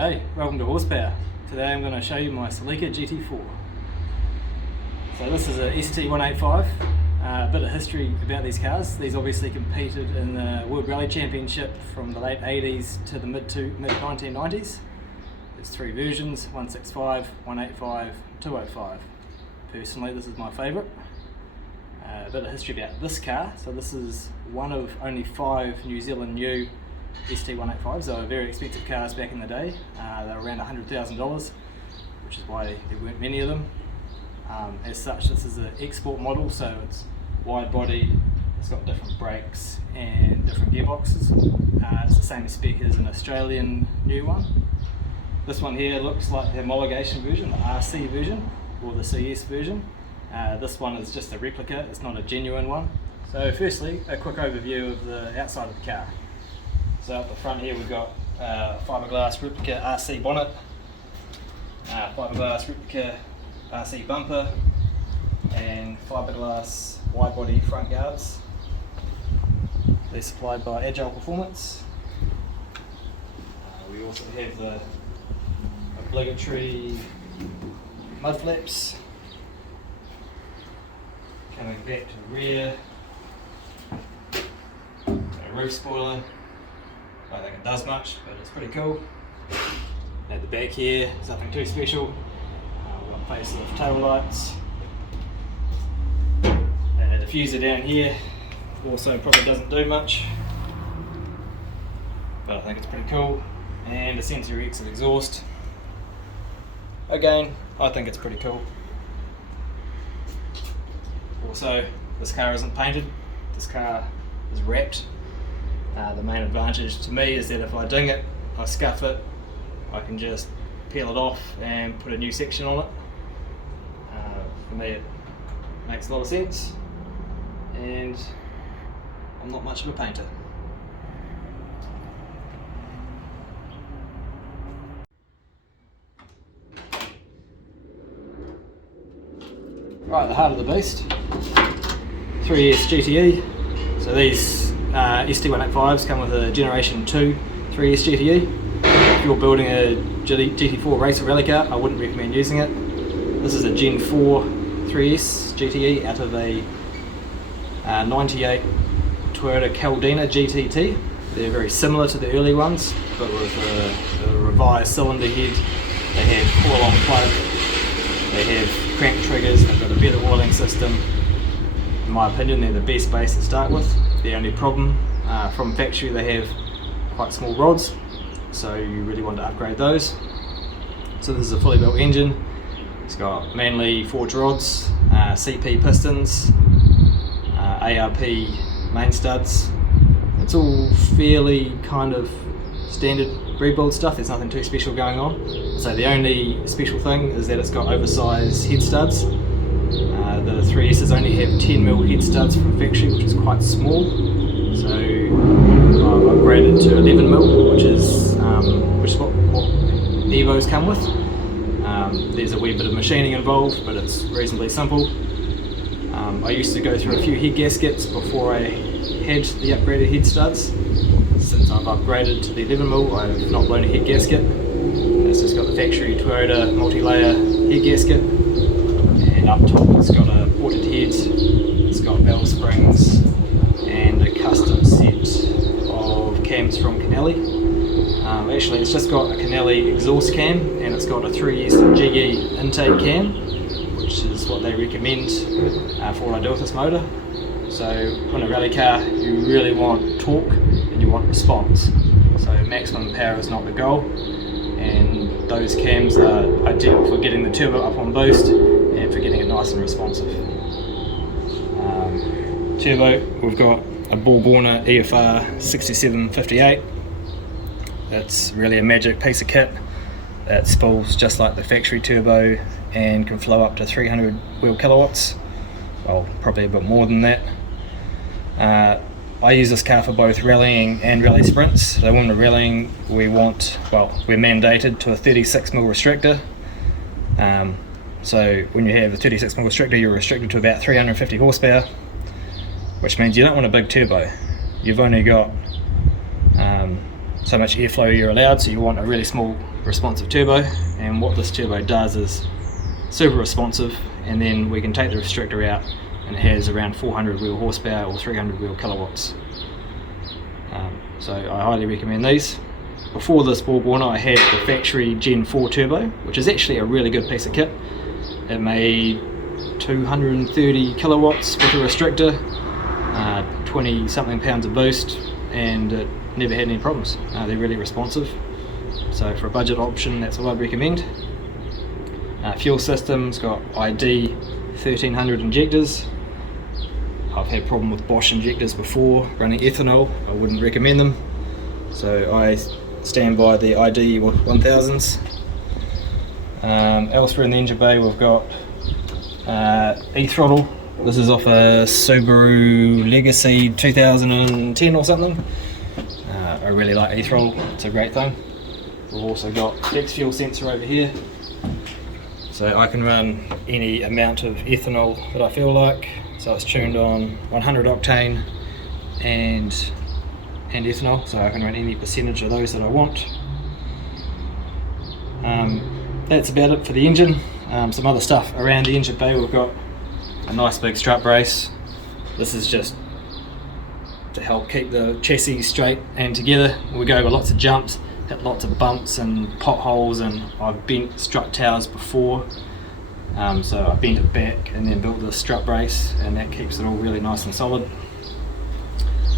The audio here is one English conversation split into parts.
G'day, welcome to Horsepower. Today I'm going to show you my Celica GT-Four. So this is a ST185. A bit of history about these cars. These obviously competed in the World Rally Championship from the late 80s to the mid 1990s. There's three versions, 165, 185, 205. Personally this is my favourite. A bit of history about this car. So this is one of only 5 New Zealand new ST185s. They were very expensive cars back in the day. They were around $100,000, which is why there weren't many of them. As such, this is an export model, so it's wide body, it's got different brakes and different gearboxes. It's the same spec as an Australian new one. This one here looks like the homologation version, the RC version or the CS version. This one is just a replica, it's not a genuine one. So firstly, a quick overview of the outside of the car. So up the front here we've got fiberglass replica RC bonnet, fiberglass replica RC bumper, and fiberglass wide body front guards. They're supplied by Agile Performance. We also have the obligatory mud flaps. Coming back to the rear, a roof spoiler. I don't think it does much, but it's pretty cool. At the back here, there's nothing too special. We've got facelift tail lights. The diffuser down here also probably doesn't do much, but I think it's pretty cool. And a sensory exit exhaust. Again, I think it's pretty cool. Also, this car isn't painted, this car is wrapped. The main advantage to me is that if I ding it, I scuff it, I can just peel it off and put a new section on it. For me it makes a lot of sense, and I'm not much of a painter. Right, the heart of the beast, 3S GTE. So these ST185s come with a Generation 2 3S GTE. If you're building a GT4 racer rally car, I wouldn't recommend using it. This is a Gen 4 3S GTE out of a 98 Toyota Celica GT-T. They're very similar to the early ones, but with a revised cylinder head. They have coil-on plug, they have crank triggers, they've got a better oiling system. In my opinion, they're the best base to start with. The only problem, from factory they have quite small rods, so you really want to upgrade those. So this is a fully built engine. It's got Manley forged rods, CP pistons, ARP main studs. It's all fairly kind of standard rebuild stuff. There's nothing too special going on. So the only special thing is that it's got oversized head studs. The 3S's only have 10mm head studs from factory, which is quite small. So I've upgraded to 11mm, which is what Evos come with. There's a wee bit of machining involved, but it's reasonably simple. I used to go through a few head gaskets before I had the upgraded head studs. Since I've upgraded to the 11mm, I've not blown a head gasket. It's just got the factory Toyota multi-layer head gasket, and up top it's got a ported head, it's got valve springs, and a custom set of cams from Canelli. Actually it's just got a Canelli exhaust cam, and it's got a 3S GE intake cam, which is what they recommend for what I do with this motor. So in a rally car you really want torque and you want response. So maximum power is not the goal, and those cams are ideal for getting the turbo up on boost and for getting it nice and responsive. Turbo, we've got a Ball Borner EFR 6758. It's really a magic piece of kit. It spools just like the factory turbo and can flow up to 300 wheel kilowatts. Well, probably a bit more than that. I use this car for both rallying and rally sprints. So when we're rallying, we're mandated to a 36mm restrictor. So when you have a 36mm restrictor, you're restricted to about 350 horsepower, which means you don't want a big turbo. You've only got so much airflow you're allowed, so you want a really small responsive turbo, and what this turbo does is super responsive, and then we can take the restrictor out and it has around 400 wheel horsepower or 300 wheel kilowatts. So I highly recommend these. Before this ball borner I had the factory Gen 4 turbo, which is actually a really good piece of kit. It made 230 kilowatts with a restrictor, 20 something pounds of boost, and it never had any problems. They're really responsive, so for a budget option that's what I'd recommend. Fuel system's got ID 1300 injectors. I've had a problem with Bosch injectors before running ethanol. I wouldn't recommend them, so I stand by the ID 1000s. Elsewhere in the engine bay we've got e-throttle. This is off a Subaru Legacy 2010 or something. I really like e-throttle, it's a great thing. We've also got flex fuel sensor over here, so I can run any amount of ethanol that I feel like. So it's tuned on 100 octane and ethanol, so I can run any percentage of those that I want. That's about it for the engine. Some other stuff around the engine bay, we've got a nice big strut brace. This is just to help keep the chassis straight and together. We go over lots of jumps, hit lots of bumps and potholes, and I've bent strut towers before. So I bent it back and then built the strut brace, and that keeps it all really nice and solid.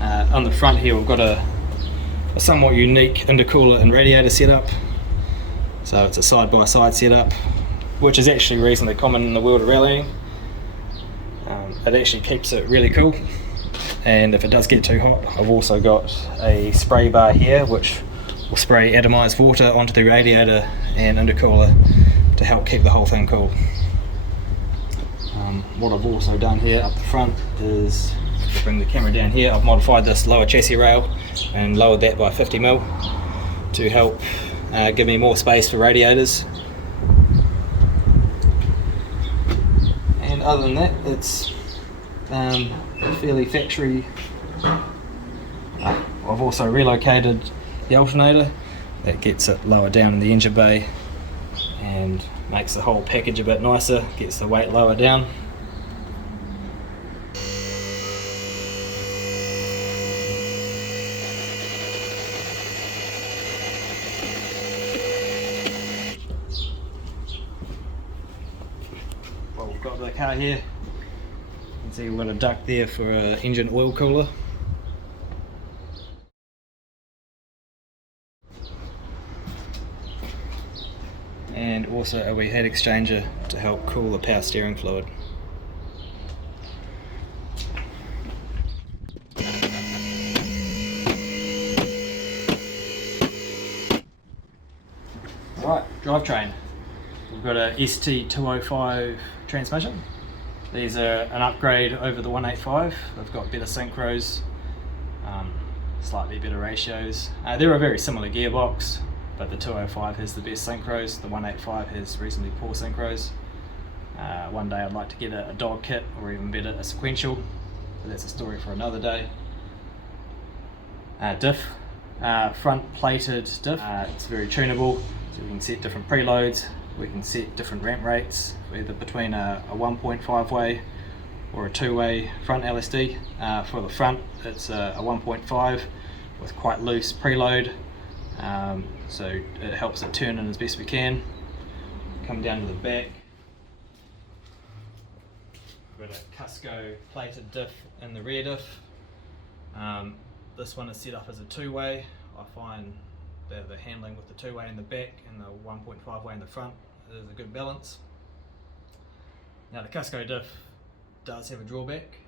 On the front here we've got a somewhat unique intercooler and radiator setup. So it's a side-by-side setup, which is actually reasonably common in the world of rallying. It actually keeps it really cool, and if it does get too hot, I've also got a spray bar here which will spray atomized water onto the radiator and intercooler to help keep the whole thing cool. What I've also done here up the front is, to bring the camera down here, I've modified this lower chassis rail and lowered that by 50mm to help give me more space for radiators. And other than that, it's fairly factory. I've also relocated the alternator. That gets it lower down in the engine bay and makes the whole package a bit nicer, gets the weight lower down. Well, we've got the car here. You can see we've got a duct there for an engine oil cooler. And also a wee heat exchanger to help cool the power steering fluid. Alright, drivetrain. We've got a ST205 transmission. These are an upgrade over the 185. They've got better synchros, slightly better ratios. They're a very similar gearbox, but the 205 has the best synchros, the 185 has reasonably poor synchros. One day I'd like to get a dog kit, or even better, a sequential, but that's a story for another day. Diff, front plated diff, it's very tunable, so we can set different preloads, we can set different ramp rates, either between a 1.5 way or a 2-way front LSD. For the front it's a 1.5 with quite loose preload. So it helps it turn in as best we can. Come down to the back. We've got a Cusco plated diff in the rear diff. This one is set up as a 2-way. I find that the handling with the 2-way in the back and the 1.5 way in the front is a good balance. Now the Cusco diff does have a drawback.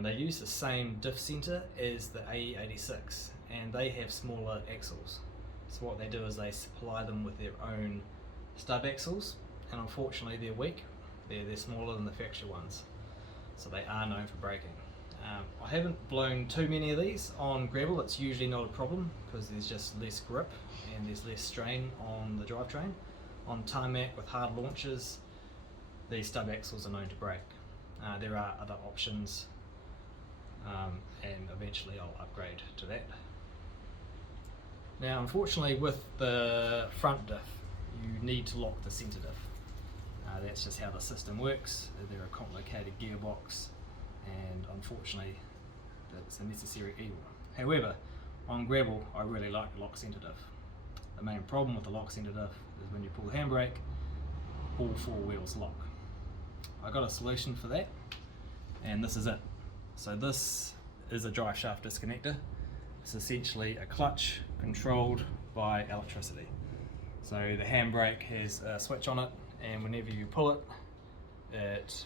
They use the same diff centre as the AE86, and they have smaller axles. So what they do is they supply them with their own stub axles, and unfortunately they're weak. They're smaller than the factory ones, so they are known for braking. I haven't blown too many of these on gravel. It's usually not a problem because there's just less grip and there's less strain on the drivetrain. On tarmac with hard launches, these stub axles are known to break. There are other options, and eventually I'll upgrade to that. Now unfortunately with the front diff, you need to lock the centre diff. That's just how the system works. They're a complicated gearbox, and unfortunately it's a necessary evil. However, on gravel I really like the lock centre diff. The main problem with the lock centre diff is when you pull the handbrake, all four wheels lock. I got a solution for that, and this is it. So this is a drive shaft disconnector. It's essentially a clutch controlled by electricity. So the handbrake has a switch on it, and whenever you pull it, it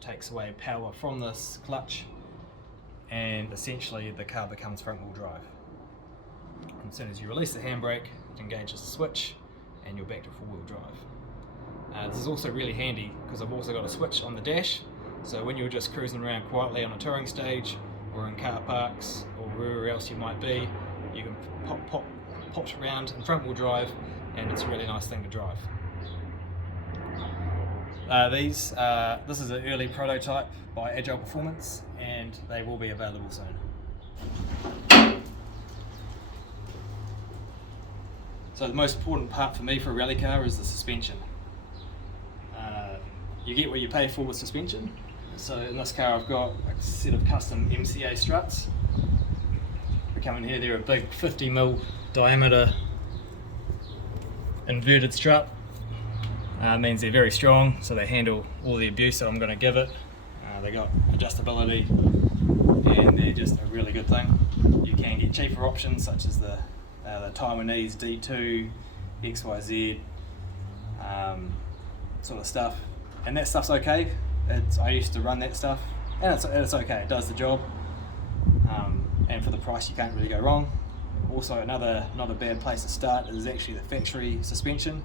takes away power from this clutch, and essentially the car becomes front wheel drive. And as soon as you release the handbrake, it engages the switch and you're back to four wheel drive. This is also really handy because I've also got a switch on the dash, so when you're just cruising around quietly on a touring stage or in car parks or wherever else you might be, you can pop around in front wheel drive, and it's a really nice thing to drive. This is an early prototype by Agile Performance, and they will be available soon. So the most important part for me for a rally car is the suspension. You get what you pay for with suspension. So in this car I've got a set of custom MCA struts. They come in here, they're a big 50mm diameter inverted strut. Means they're very strong, so they handle all the abuse that I'm going to give it. They got adjustability, and they're just a really good thing. You can get cheaper options such as the Taiwanese D2, XYZ sort of stuff, and that stuff's okay. I used to run that stuff, and it's okay. It does the job, and for the price you can't really go wrong. Also, not a bad place to start is actually the factory suspension.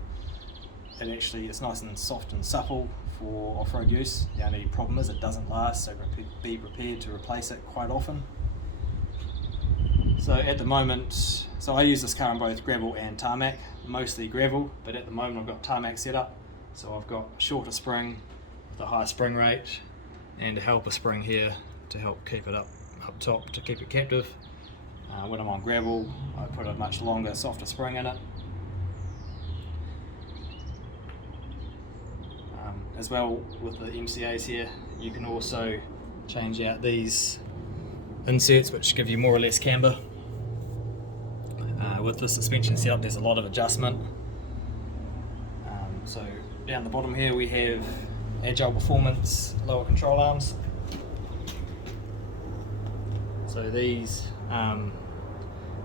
It's nice and soft and supple for off-road use. The only problem is it doesn't last, so be prepared to replace it quite often. So at the moment, I use this car on both gravel and tarmac, mostly gravel, but at the moment I've got tarmac set up. So I've got a shorter spring with a high spring rate and a helper spring here to help keep it up top to keep it captive. When I'm on gravel, I put a much longer, softer spring in it. As well with the MCAs here, you can also change out these inserts which give you more or less camber. With the suspension setup there's a lot of adjustment. So down the bottom here we have Agile Performance lower control arms. So these have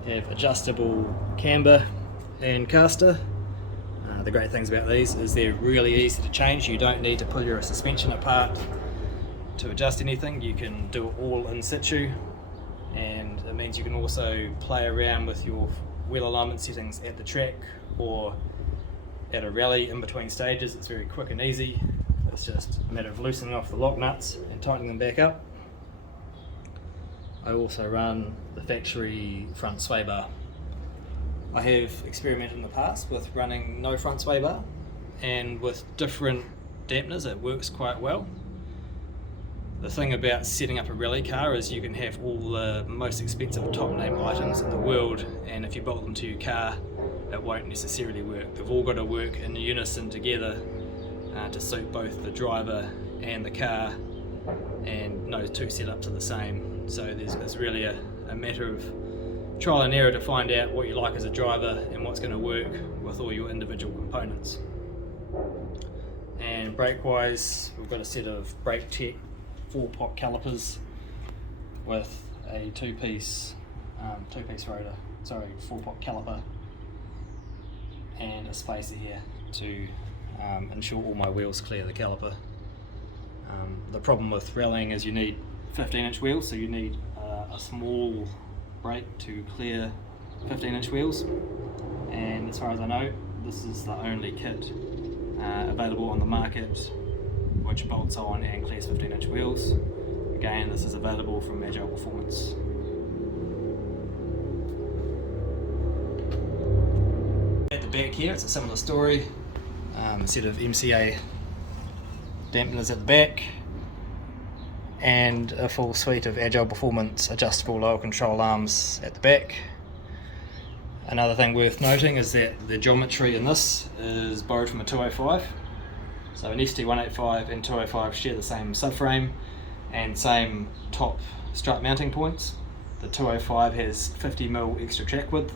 adjustable camber and caster. The great things about these is they're really easy to change. You don't need to pull your suspension apart to adjust anything. You can do it all in situ, and it means you can also play around with your wheel alignment settings at the track or at a rally in between stages. It's very quick and easy. It's just a matter of loosening off the lock nuts and tightening them back up. I also run the factory front sway bar. I have experimented in the past with running no front sway bar, and with different dampeners it works quite well. The thing about setting up a rally car is you can have all the most expensive top name items in the world, and if you bolt them to your car it won't necessarily work. They've all got to work in unison together to suit both the driver and the car, and no two setups are the same. So it's really a matter of trial and error to find out what you like as a driver and what's going to work with all your individual components. And brake wise, we've got a set of Brake Tech 4-pot calipers with a two-piece rotor, 4-pot caliper, and a spacer here to ensure all my wheels clear the caliper. The problem with rallying is you need 15-inch wheels, so you need a small brake to clear 15-inch wheels, and as far as I know this is the only kit available on the market which bolts on and clears 15-inch wheels. Again, this is available from Agile Performance. At the back here it's a similar story, a set of MCA dampeners at the back and a full suite of Agile Performance adjustable lower control arms at the back. Another thing worth noting is that the geometry in this is borrowed from a 205. So an ST185 and 205 share the same subframe and same top strut mounting points. The 205 has 50mm extra track width,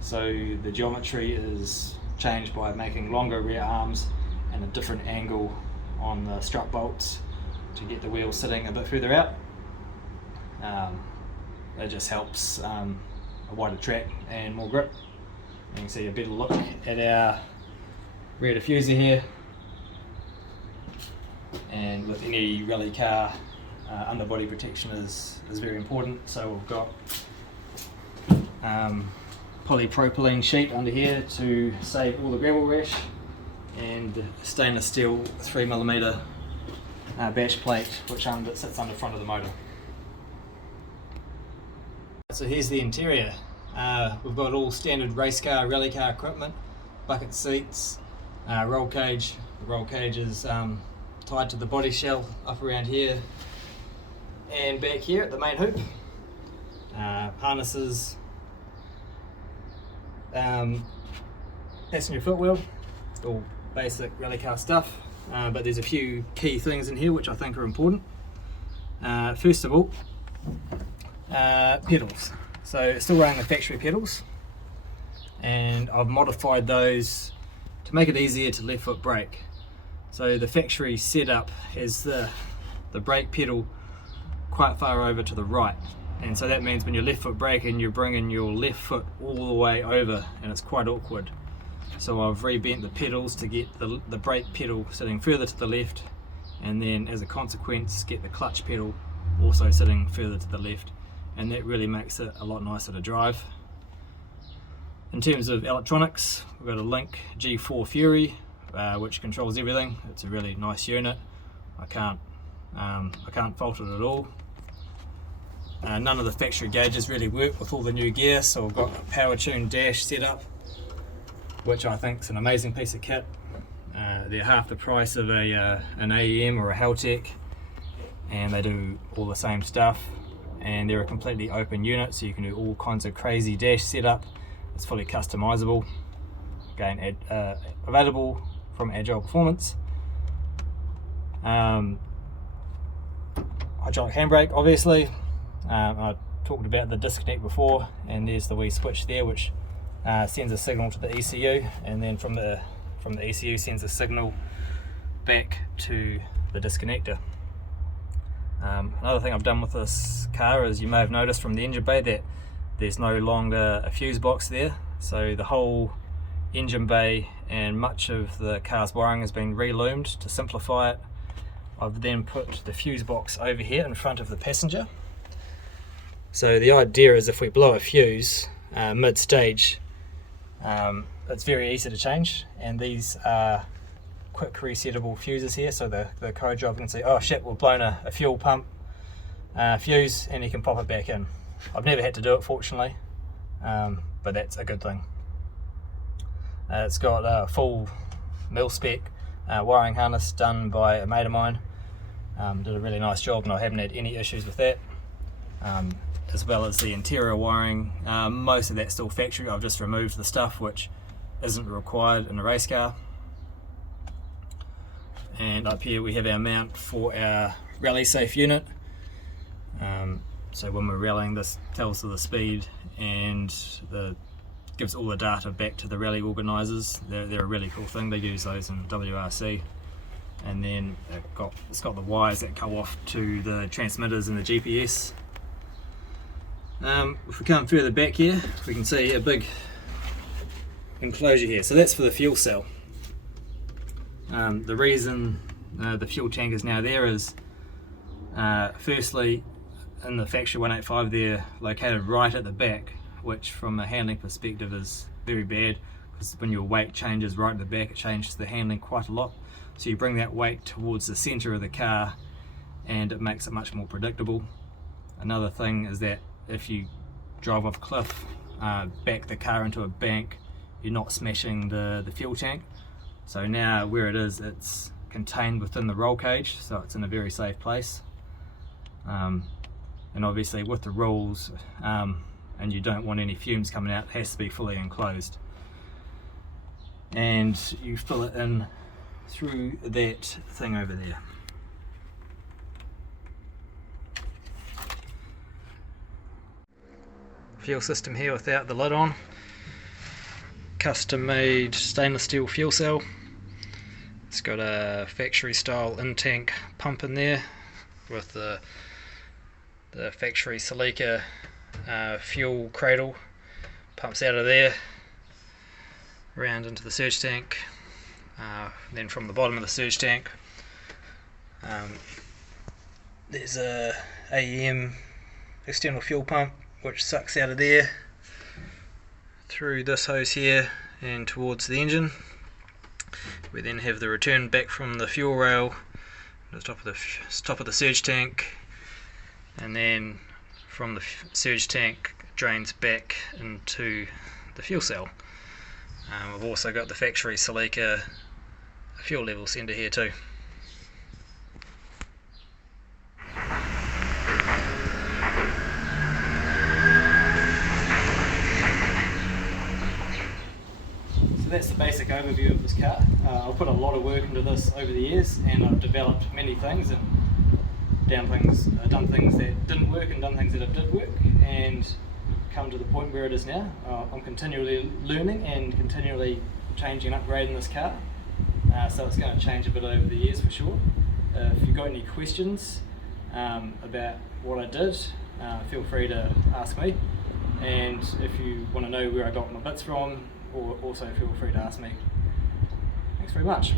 so the geometry is changed by making longer rear arms and a different angle on the strut bolts to get the wheel sitting a bit further out. That just helps a wider track and more grip. You can see a better look at our rear diffuser here, and with any rally car, underbody protection is very important. So we've got polypropylene sheet under here to save all the gravel rash, and stainless steel 3mm batch plate which sits under the front of the motor. So here's the interior. We've got all standard race car, rally car equipment, bucket seats, roll cage. The roll cage is tied to the body shell up around here and back here at the main hoop. Harnesses, passenger footwheel, all basic rally car stuff, but there's a few key things in here which I think are important. First of all, pedals. So it's still running the factory pedals, and I've modified those to make it easier to left foot brake. So the factory setup has the brake pedal quite far over to the right, and so that means when you're left foot braking, you're bringing your left foot all the way over, and it's quite awkward. So I've rebent the pedals to get the brake pedal sitting further to the left, and then as a consequence get the clutch pedal also sitting further to the left, and that really makes it a lot nicer to drive. In terms of electronics, we've got a Link G4 Fury, which controls everything. It's a really nice unit. I can't fault it at all. None of the factory gauges really work with all the new gear, so I've got a power tune dash set up, which I think is an amazing piece of kit. They're half the price of an AEM or a Haltech, and they do all the same stuff, and they're a completely open unit, so you can do all kinds of crazy dash setup. It's fully customizable. Again, available from Agile Performance. Hydraulic handbrake, obviously. I talked about the disconnect before, and there's the wee switch there which sends a signal to the ECU, and then from the ECU sends a signal back to the disconnector. Another thing I've done with this car is, you may have noticed from the engine bay that there's no longer a fuse box there, so the whole engine bay and much of the car's wiring has been re-loomed to simplify it. I've then put the fuse box over here in front of the passenger. So the idea is, if we blow a fuse mid-stage, it's very easy to change, and these are quick resettable fuses here, so the code job can say, oh shit, we've blown a fuel pump fuse, and you can pop it back in. I've never had to do it, fortunately, but that's a good thing. It's got a full mil-spec wiring harness done by a mate of mine. Did a really nice job, and I haven't had any issues with that. As well as the interior wiring, most of that's still factory. I've just removed the stuff which isn't required in a race car. And up here we have our mount for our rally safe unit. So when we're rallying, this tells the speed and gives all the data back to the rally organisers. They're a really cool thing. They use those in WRC. And then it's got the wires that go off to the transmitters and the GPS. If we come further back here, we can see a big enclosure here. So that's for the fuel cell. The reason the fuel tank is now there is, firstly, in the factory 185 they're located right at the back, which from a handling perspective is very bad, because when your weight changes right at the back, it changes the handling quite a lot. So you bring that weight towards the center of the car and it makes it much more predictable. Another thing is that if you drive off a cliff, back the car into a bank, you're not smashing the fuel tank. So now where it is, it's contained within the roll cage, so it's in a very safe place. And obviously with the rules, and you don't want any fumes coming out. It has to be fully enclosed. And you fill it in through that thing over there. Fuel system here without the lid on. Custom made stainless steel fuel cell. It's got a factory style in-tank pump in there with the factory Celica fuel cradle. Pumps out of there around into the surge tank, then from the bottom of the surge tank there's a AEM external fuel pump which sucks out of there through this hose here and towards the engine. We then have the return back from the fuel rail to the top of the surge tank, and then from the surge tank drains back into the fuel cell. We've also got the factory Celica fuel level sender here too. So that's the basic overview of this car. I've put a lot of work into this over the years, and I've developed many things and done things that didn't work and done things that did work, and come to the point where it is now. I'm continually learning and continually changing and upgrading this car, so it's going to change a bit over the years for sure. If you've got any questions about what I did, feel free to ask me, and if you want to know where I got my bits from, or also feel free to ask me. Thanks very much.